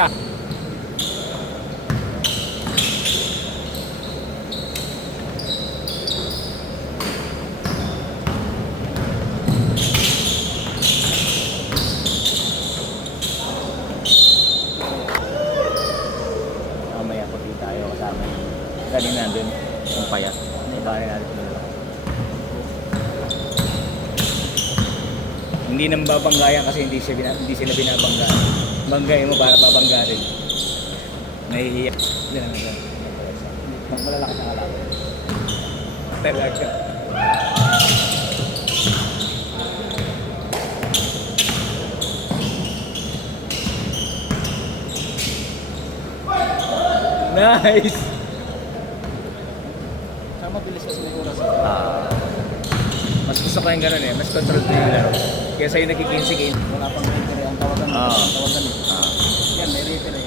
ka. Mamaya puti tayo kasama. Kanina nandun, yung payat. Ibahin natin doon lang. Hindi nang babanggayan kasi hindi sila binabanggaan. Banggain mo para babanggarin. Nahihiya. Hindi naman. Malalaki na kalaban. Talaga. Nice! Saka mabilis kasi may oras. Mas gusto ko yung gano'n eh. Mas control ko yung laro. Kaya sa'yo nagkikinsi-kin. Wala pang referee ang tawagan mo. Tawagan eh. Yan, may referee.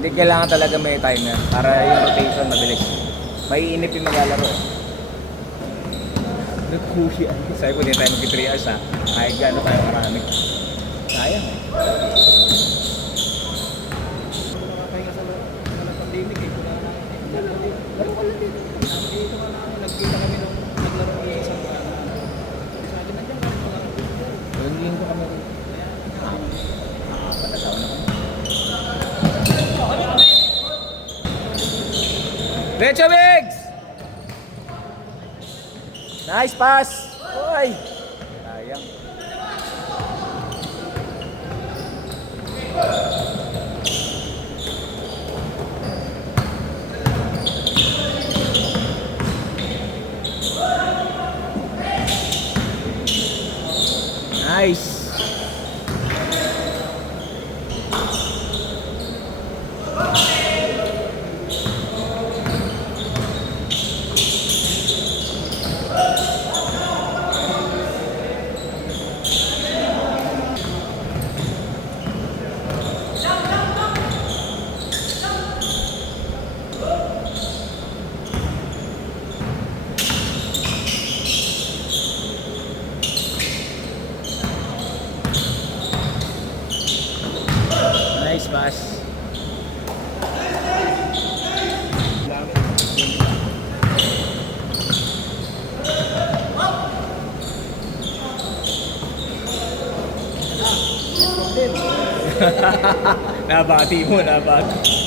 Hindi kailangan talaga may timer para yung rotation mabilis. Maiinip yung maglalaro eh. Nagkuhi. Sabi ko, hindi tayo mag-3 hours ha. Kahit gano'n tayo marami. Sayang eh. Nakapahinga sa pandemic eh. Laro ka lang dito. Dito ka na nagkita kami nung naglaro ng isang sabi na dyan, Yung linggo kami rin. Patasawa na kami. Recho Bigs! Nice pass! Oy! Sayang. Nice! Nice pass. Nabati mo, nabati.